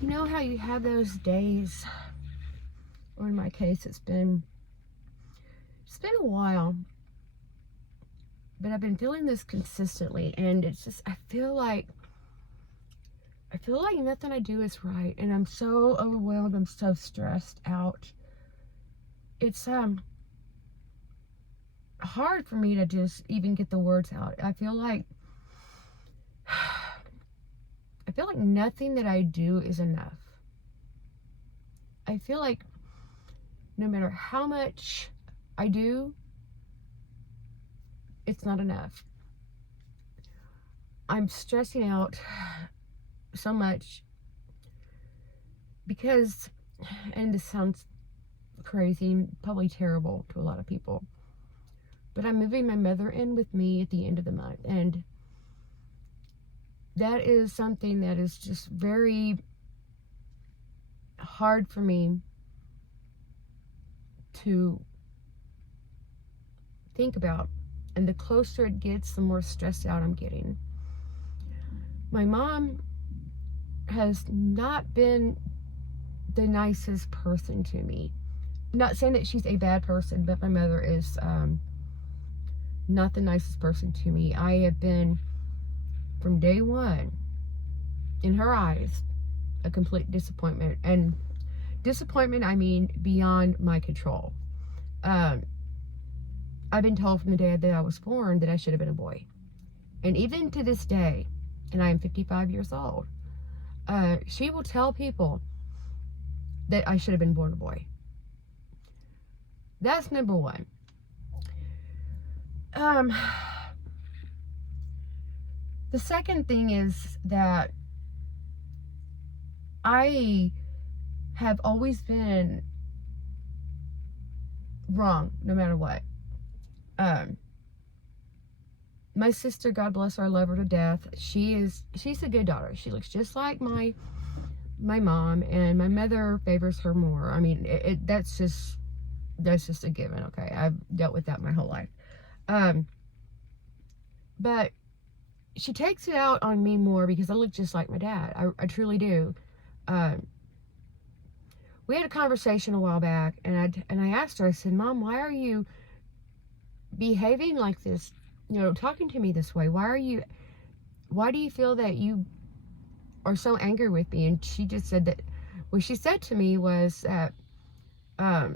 You know how you have those days, or in my case, it's been a while, but I've been feeling this consistently, and it's just I feel like nothing I do is right, and I'm so overwhelmed. I'm so stressed out. It's hard for me to just even get the words out. I feel like nothing that I do is enough. I feel like no matter how much I do, it's not enough. I'm stressing out so much because, and this sounds crazy, probably terrible to a lot of people, but I'm moving my mother in with me at the end of the month, and that is something that is just very hard for me to think about. And the closer it gets, the more stressed out I'm getting. My mom has not been the nicest person to me. Not saying that she's a bad person, but my mother is not the nicest person to me. I have been, from day one, in her eyes, a complete disappointment. And disappointment, I mean, beyond my control. I've been told from the day that I was born that I should have been a boy. And even to this day, and I am 55 years old, she will tell people that I should have been born a boy. That's number one. The second thing is that I have always been wrong, no matter what. My sister, God bless her, I love her to death. She's a good daughter. She looks just like my mom, and my mother favors her more. I mean, that's just a given. Okay, I've dealt with that my whole life. But she takes it out on me more because I look just like my dad. I truly do. We had a conversation a while back, and I asked her. I said, "Mom, why are you behaving like this? You know, talking to me this way. Why do you feel that you are so angry with me?" And she just said that what she said to me was that I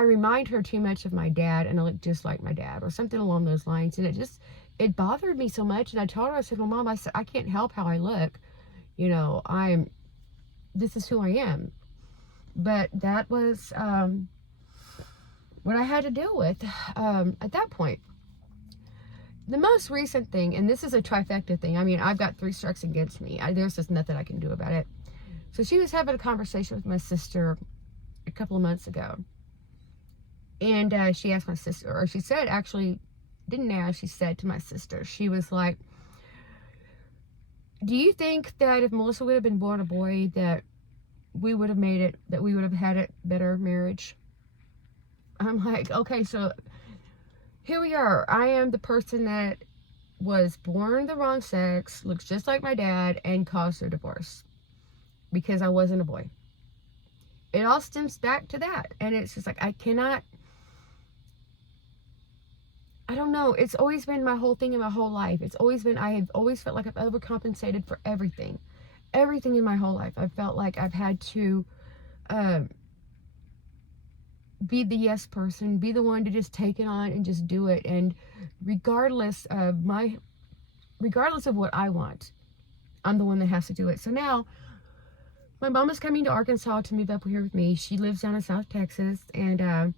remind her too much of my dad, and I look just like my dad, or something along those lines. And it bothered me so much. And I told her, I said, "Well, Mom, I said, I can't help how I look. You know, this is who I am." But that was what I had to deal with at that point. The most recent thing, and this is a trifecta thing. I mean, I've got 3 strikes against me. There's just nothing I can do about it. So she was having a conversation with my sister a couple of months ago. And she asked my sister, or she said, actually, didn't ask, she said to my sister, she was like, "Do you think that if Melissa would have been born a boy, that we would have made it, that we would have had a better marriage?" I'm like, okay, so here we are. I am the person that was born the wrong sex, looks just like my dad, and caused their divorce because I wasn't a boy. It all stems back to that. And it's just like, I don't know. It's always been my whole thing in my whole life. It's always been, I have always felt like I've overcompensated for everything. Everything in my whole life. I felt like I've had to be the yes person, be the one to just take it on and just do it. And regardless of what I want, I'm the one that has to do it. So now my mom is coming to Arkansas to move up here with me. She lives down in South Texas, and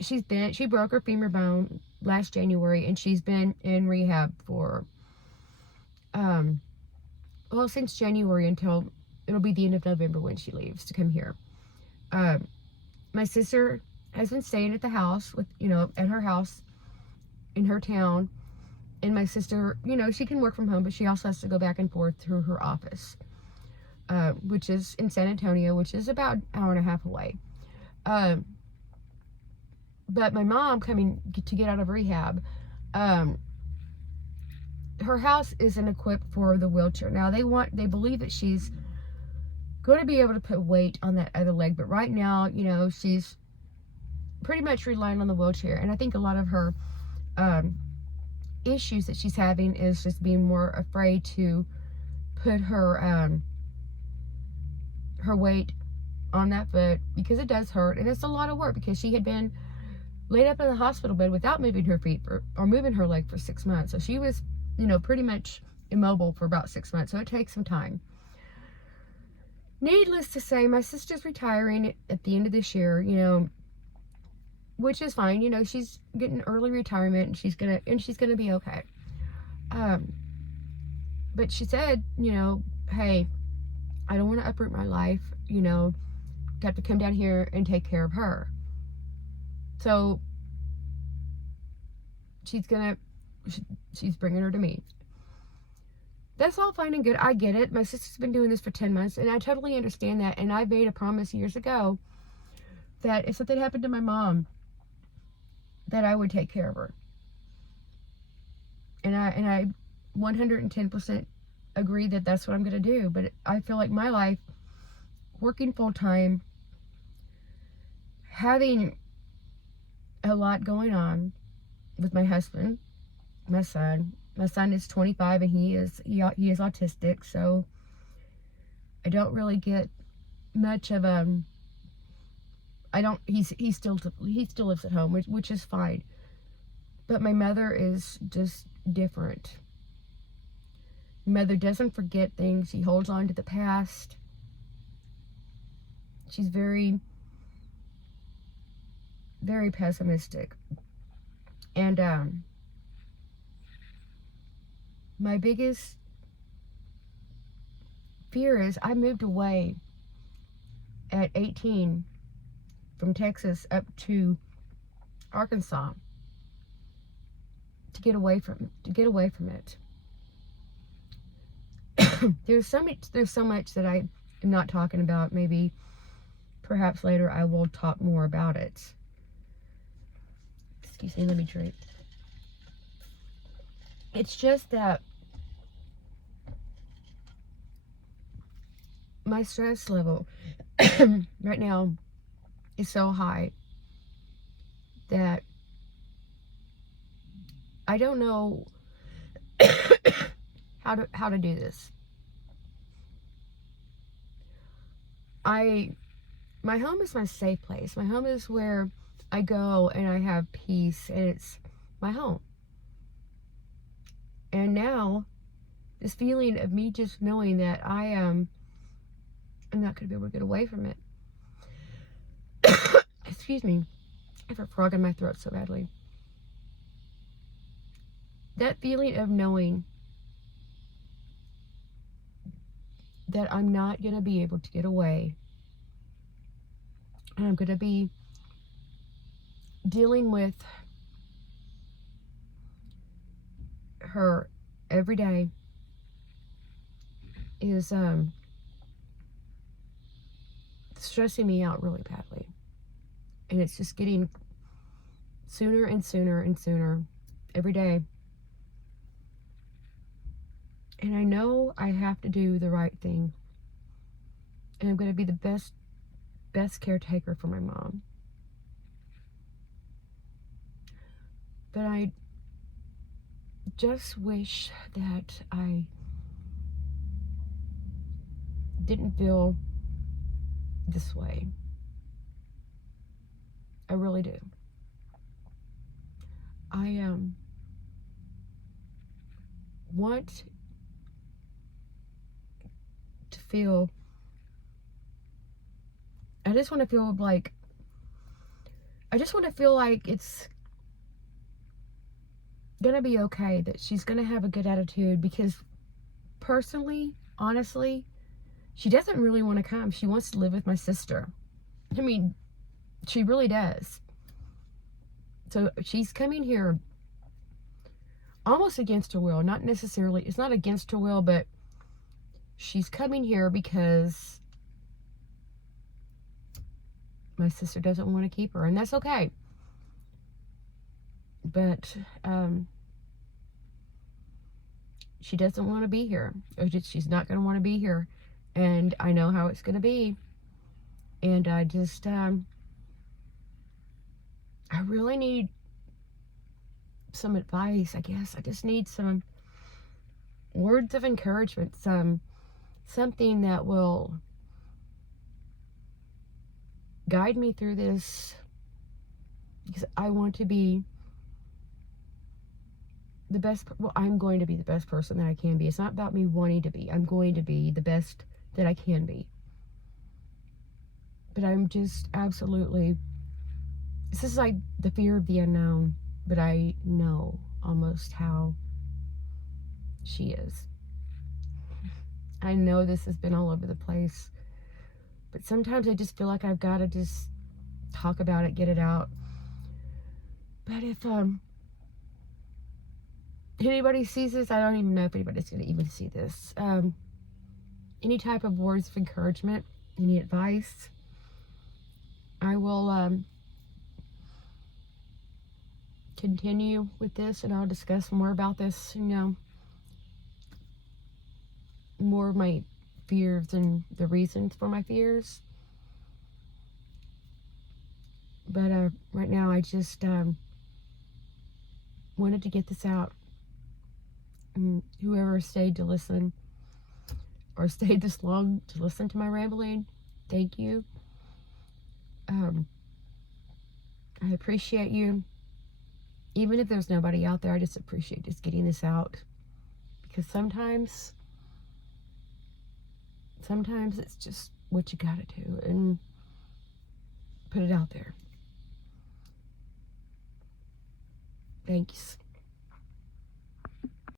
she broke her femur bone last January, and she's been in rehab for since January until it'll be the end of November when she leaves to come here. My sister has been staying at the house at her house in her town. And my sister, she can work from home, but she also has to go back and forth through her office, which is in San Antonio, which is about an hour and a half away. But my mom coming to get out of rehab, her house isn't equipped for the wheelchair. Now they believe that she's going to be able to put weight on that other leg, but right now, she's pretty much relying on the wheelchair. And I think a lot of her issues that she's having is just being more afraid to put her weight on that foot, because it does hurt, and it's a lot of work, because she had been laid up in the hospital bed without moving her feet or moving her leg for 6 months. So she was, pretty much immobile for about 6 months. So it takes some time. Needless to say, my sister's retiring at the end of this year, which is fine. She's getting early retirement, and she's gonna be okay. But she said, hey, I don't want to uproot my life, got to come down here and take care of her. So she's bringing her to me. That's all fine and good. I get it. My sister's been doing this for 10 months, and I totally understand that. And I made a promise years ago that if something happened to my mom, that I would take care of her. And I 110% agree that that's what I'm going to do. But I feel like my life, working full time, having a lot going on with my husband, my son. My son is 25, and he is autistic, so I don't really get much of he still lives at home, which is fine. But my mother is just different. My mother doesn't forget things. She holds on to the past. She's very, very pessimistic. And my biggest fear is I moved away at 18 from Texas up to Arkansas to get away from it. There's so much that I am not talking about. Maybe perhaps later I will talk more about it. Excuse me, let me drink. It's just that my stress level right now is so high that I don't know how to do this. My home is my safe place. My home is where I go and I have peace, and it's my home. And now, this feeling of me just knowing that I'm not going to be able to get away from it. Excuse me. I have a frog in my throat so badly. That feeling of knowing that I'm not going to be able to get away, and I'm going to be dealing with her every day, is stressing me out really badly. And it's just getting sooner and sooner and sooner every day. And I know I have to do the right thing. And I'm going to be the best caretaker for my mom. But I just wish that I didn't feel this way. I really do. I want to feel, I just want to feel like it's gonna be okay, that she's gonna have a good attitude, because personally, honestly, she doesn't really want to come. She wants to live with my sister. I mean, she really does. So she's coming here almost against her will. Not necessarily, it's not against her will, but she's coming here because my sister doesn't want to keep her, and that's okay. But she doesn't want to be here, or she's not going to want to be here, and I know how it's going to be, and I just I really need some advice, I guess. I just need some words of encouragement, something that will guide me through this, because I want to be the best. Well, I'm going to be the best person that I can be. It's not about me wanting to be. I'm going to be the best that I can be. But I'm just absolutely, this is like the fear of the unknown, but I know almost how she is. I know this has been all over the place, but sometimes I just feel like I've got to just talk about it, get it out. But if anybody sees this, I don't even know if anybody's going to even see this. Any type of words of encouragement, any advice, I will continue with this, and I'll discuss more about this, more of my fears and the reasons for my fears. But right now I just wanted to get this out. And whoever stayed to listen, or stayed this long to listen to my rambling, thank you. I appreciate you. Even if there's nobody out there, I just appreciate just getting this out, because sometimes it's just what you gotta do, and put it out there. Thanks.